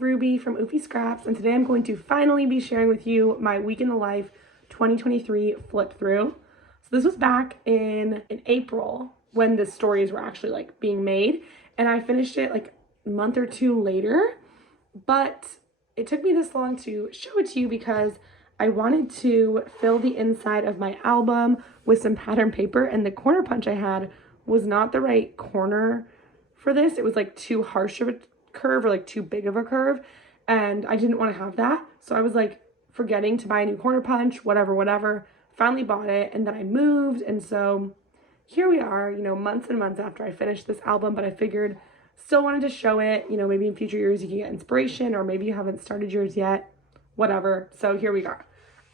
Ruby from Oofy Scraps, and today I'm going to finally be sharing with you my week in the life 2023 flip through. So this was back in April when the stories were actually like being made, and I finished it like a month or two later, but it took me this long to show it to you because I wanted to fill the inside of my album with some pattern paper, and the corner punch I had was not the right corner for this. It was like too harsh of a curve or like too big of a curve, and I didn't want to have that. So I was like forgetting to buy a new corner punch, whatever. Finally bought it, and then I moved, and so here we are, you know, months and months after I finished this album, but I figured still wanted to show it. You know, maybe in future years you can get inspiration, or maybe you haven't started yours yet, whatever. So here we are.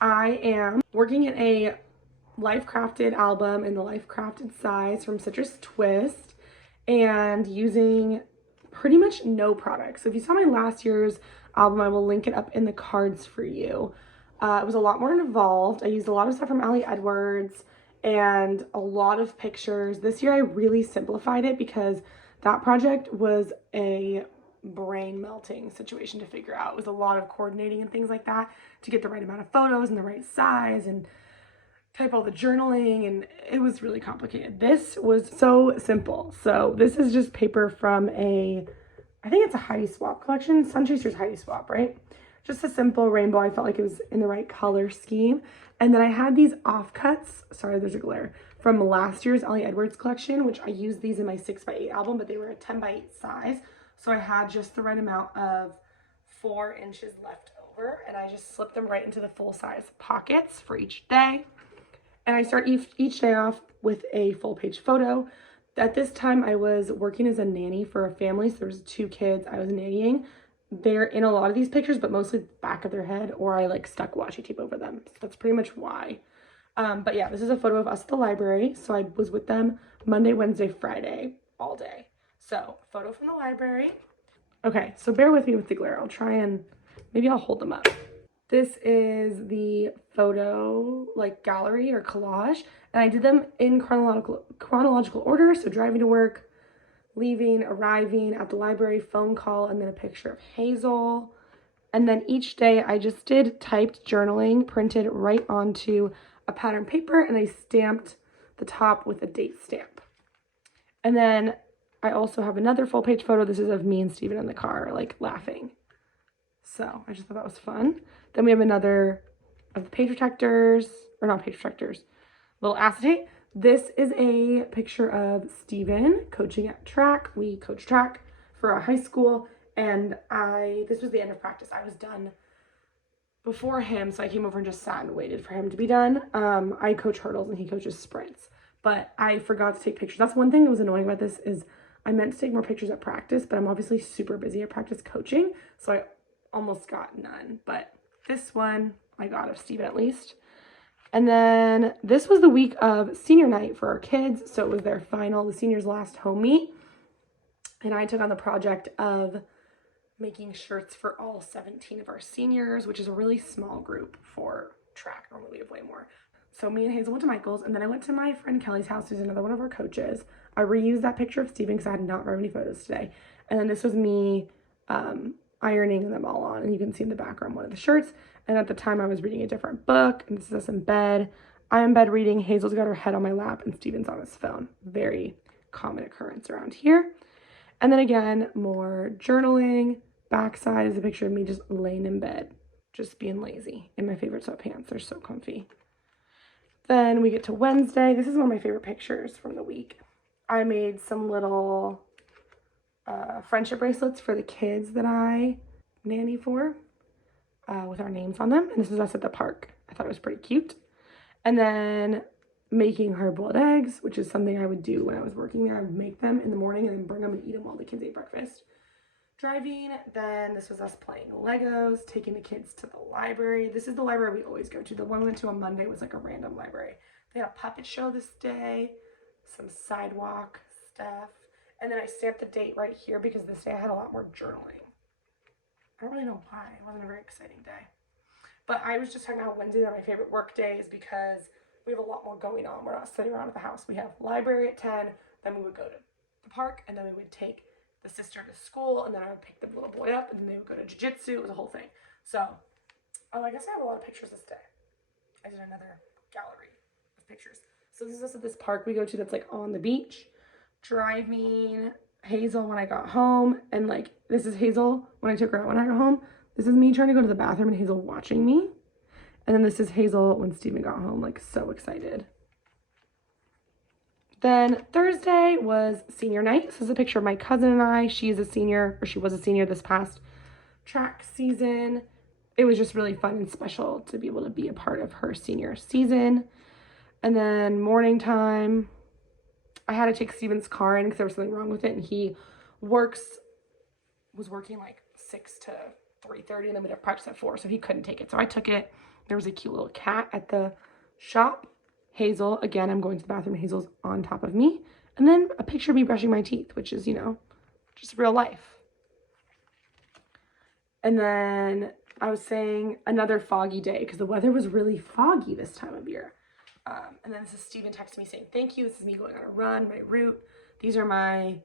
I am working in a Life Crafted album in the Life Crafted size from Citrus Twist, and using pretty much no products. So if you saw my last year's album, I will link it up in the cards for you. It was a lot more involved. I used a lot of stuff from Ali Edwards and a lot of pictures. This year I really simplified it because that project was a brain melting situation to figure out. It was a lot of coordinating and things like that to get the right amount of photos and the right size and type all the journaling, and it was really complicated. This was so simple. So this is just paper from I think it's a Heidi Swapp collection, Sunchaser's Heidi Swapp, right? Just a simple rainbow. I felt like it was in the right color scheme. And then I had these offcuts, sorry, there's a glare, from last year's Ali Edwards collection, which I used these in my 6x8 album, but they were a 10x8 size. So I had just the right amount of 4 inches left over, and I just slipped them right into the full size pockets for each day. And I start each day off with a full page photo. At this time, I was working as a nanny for a family. So there was 2 kids I was nannying. They're in a lot of these pictures, but mostly the back of their head, or I like stuck washi tape over them. So that's pretty much why. But yeah, this is a photo of us at the library. So I was with them Monday, Wednesday, Friday, all day. So photo from the library. Okay, so bear with me with the glare. I'll try and maybe I'll hold them up. This is the photo like gallery or collage, and I did them in chronological order. So driving to work, leaving, arriving at the library, phone call, and then a picture of Hazel. And then each day I just did typed journaling printed right onto a pattern paper, and I stamped the top with a date stamp. And then I also have another full page photo. This is of me and Steven in the car, like laughing. So I just thought that was fun. Then we have another of the page protectors, or not page protectors, little acetate. This is a picture of Steven coaching at track. We coach track for our high school, and this was the end of practice. I was done before him, so I came over and just sat and waited for him to be done. I coach hurdles and he coaches sprints, but I forgot to take pictures. That's one thing that was annoying about this is I meant to take more pictures at practice, but I'm obviously super busy at practice coaching, so I almost got none. But this one I got of Steven at least. And then this was the week of senior night for our kids, so it was their final, the seniors' last home meet, and I took on the project of making shirts for all 17 of our seniors, which is a really small group for track. Normally we have way more. So me and Hazel went to Michael's, and then I went to my friend Kelly's house, who's another one of our coaches. I reused that picture of Steven because I had not very many photos today. And then this was me ironing them all on, and you can see in the background one of the shirts. And at the time I was reading a different book, and this is us in bed. I'm in bed reading, Hazel's got her head on my lap, and Steven's on his phone. Very common occurrence around here. And then again, more journaling. Backside is a picture of me just laying in bed, just being lazy in my favorite sweatpants. They're so comfy. Then we get to Wednesday. This is one of my favorite pictures from the week. I made some little friendship bracelets for the kids that I nanny for with our names on them. And this is us at the park. I thought it was pretty cute. And then making hard-boiled eggs, which is something I would do when I was working there. I would make them in the morning and then bring them and eat them while the kids ate breakfast. Driving, then this was us playing Legos, taking the kids to the library. This is the library we always go to. The one we went to on Monday was like a random library. They had a puppet show this day, some sidewalk stuff, and then I stamped the date right here because this day I had a lot more journaling. I don't really know why. It wasn't a very exciting day. But I was just talking about Wednesdays are my favorite work days because we have a lot more going on. We're not sitting around at the house. We have library at 10, then we would go to the park, and then we would take the sister to school, and then I would pick the little boy up, and then they would go to jiu-jitsu. It was a whole thing. So, oh, I guess I have a lot of pictures this day. I did another gallery of pictures. So this is us at this park we go to that's like on the beach. Driving Hazel when I got home, and like this is Hazel when I took her out when I got home. This is me trying to go to the bathroom and Hazel watching me. And then this is Hazel when Steven got home, like so excited. Then Thursday was senior night. This is a picture of my cousin and I. She is a senior, or she was a senior this past track season. It was just really fun and special to be able to be a part of her senior season. And then morning time, I had to take Steven's car in because there was something wrong with it, and he was working like 6 to 3:30, and then we'd have practice at 4, so he couldn't take it. So I took it. There was a cute little cat at the shop. Hazel, again, I'm going to the bathroom. Hazel's on top of me. And then a picture of me brushing my teeth, which is, you know, just real life. And then I was saying another foggy day because the weather was really foggy this time of year. And then this is Steven texting me saying, thank you. This is me going on a run, my route. These are my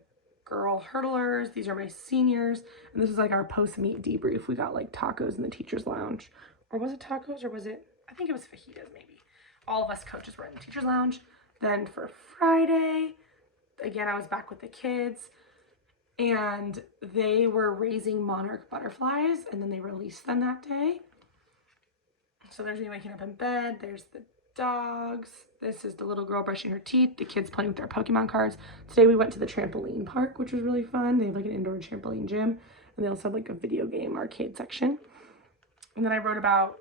girl hurdlers. These are my seniors. And this is like our post-meet debrief. We got like tacos in the teacher's lounge. Or was it tacos or was it, I think it was fajitas maybe. All of us coaches were in the teacher's lounge. Then for Friday, again, I was back with the kids. And they were raising monarch butterflies. And then they released them that day. So there's me waking up in bed. There's the dogs. This is the little girl brushing her teeth. The kids playing with their Pokemon cards. Today we went to the trampoline park, which was really fun. They have like an indoor trampoline gym, and they also have like a video game arcade section. And then I wrote about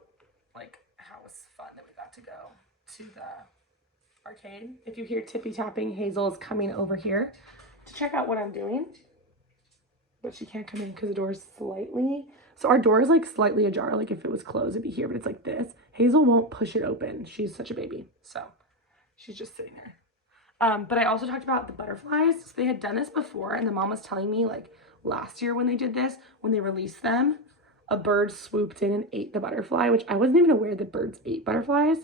like how it was fun that we got to go to the arcade. If you hear tippy tapping, Hazel is coming over here to check out what I'm doing, but she can't come in because the door is slightly, so our door is like slightly ajar. Like if it was closed, it'd be here, but it's like this. Hazel won't push it open. She's such a baby. So she's just sitting there. But I also talked about the butterflies. So they had done this before, and the mom was telling me like last year when they did this, when they released them, a bird swooped in and ate the butterfly, which I wasn't even aware that birds ate butterflies.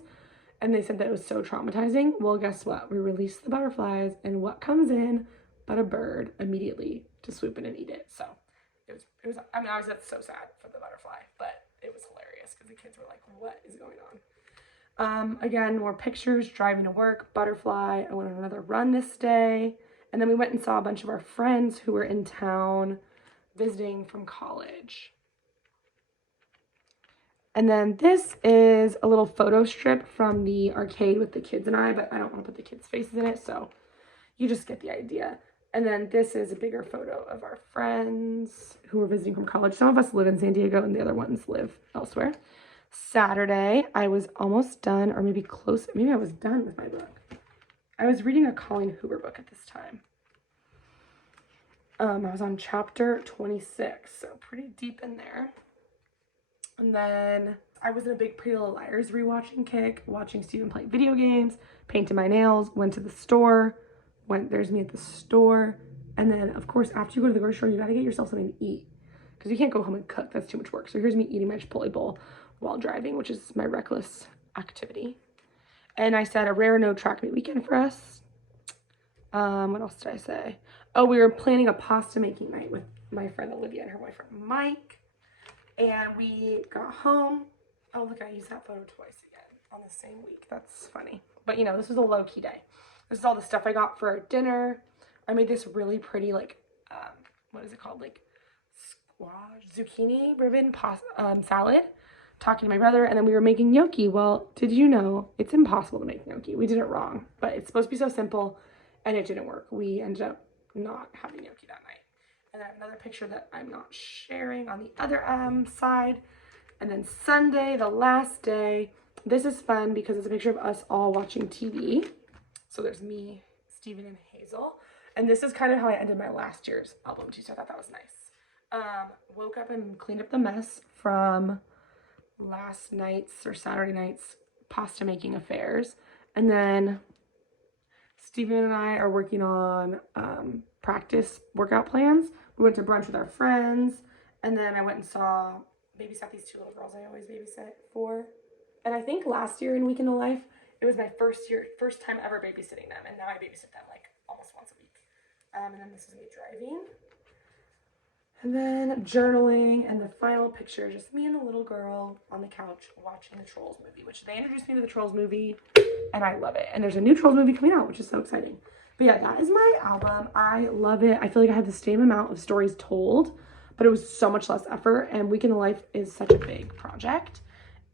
And they said that it was so traumatizing. Well, guess what? We released the butterflies, and what comes in but a bird immediately to swoop in and eat it. So it was, I mean, obviously that's so sad for the butterfly, but it was hilarious because the kids were like, what is going on? Again, more pictures, driving to work, butterfly. I went on another run this day. And then we went and saw a bunch of our friends who were in town visiting from college. And then this is a little photo strip from the arcade with the kids and I, but I don't want to put the kids' faces in it, so you just get the idea. And then this is a bigger photo of our friends who were visiting from college. Some of us live in San Diego and the other ones live elsewhere. Saturday, I was almost done, or maybe close. Maybe I was done with my book. I was reading a Colleen Hoover book at this time. I was on chapter 26, so pretty deep in there. And then I was in a big Pretty Little Liars rewatching kick, watching Steven play video games, painted my nails, went to the store, there's me at the store. And then, of course, after you go to the grocery store, you got to get yourself something to eat because you can't go home and cook. That's too much work. So here's me eating my Chipotle bowl while driving, which is my reckless activity. And I said a rare no track meet weekend for us. What else did I say? Oh, we were planning a pasta making night with my friend Olivia and her boyfriend Mike. And we got home. Oh, look, I used that photo twice again on the same week. That's funny. But, you know, this was a low-key day. This is all the stuff I got for dinner. I made this really pretty, like, what is it called? Like, squash, zucchini ribbon salad. Talking to my brother, and then we were making gnocchi. Well, did you know it's impossible to make gnocchi? We did it wrong, but it's supposed to be so simple, and it didn't work. We ended up not having gnocchi that night. And then another picture that I'm not sharing on the other side. And then Sunday, the last day. This is fun because it's a picture of us all watching TV. So there's me, Steven, and Hazel. And this is kind of how I ended my last year's album too, so I thought that was nice. Woke up and cleaned up the mess from last night's or Saturday night's pasta making affairs. And then Steven and I are working on practice workout plans. We went to brunch with our friends, and then I went and babysat these two little girls I always babysit for. And I think last year in Week in the Life, it was my first time ever babysitting them, and now I babysit them like almost once a week. And then this is me driving. And then journaling, and the final picture, just me and the little girl on the couch watching the Trolls movie, which they introduced me to the Trolls movie, and I love it. And there's a new Trolls movie coming out, which is so exciting. But yeah, that is my album. I love it. I feel like I had the same amount of stories told, but it was so much less effort, and Week in the Life is such a big project.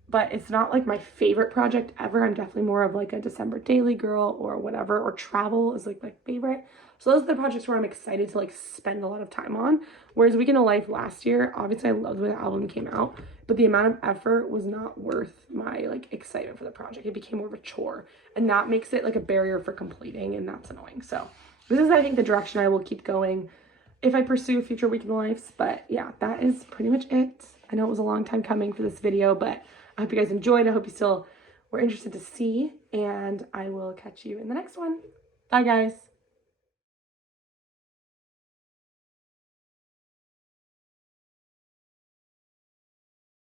But it's not like my favorite project ever. I'm definitely more of like a December daily girl or whatever, or travel is like my favorite. So those are the projects where I'm excited to like spend a lot of time on. Whereas Week in the Life last year, obviously I loved when the album came out, but the amount of effort was not worth my like excitement for the project. It became more of a chore, and that makes it like a barrier for completing, and that's annoying. So this is, I think, the direction I will keep going if I pursue future Week in the Lives. But yeah, that is pretty much it. I know it was a long time coming for this video, but I hope you guys enjoyed. I hope you still were interested to see, and I will catch you in the next one. Bye, guys.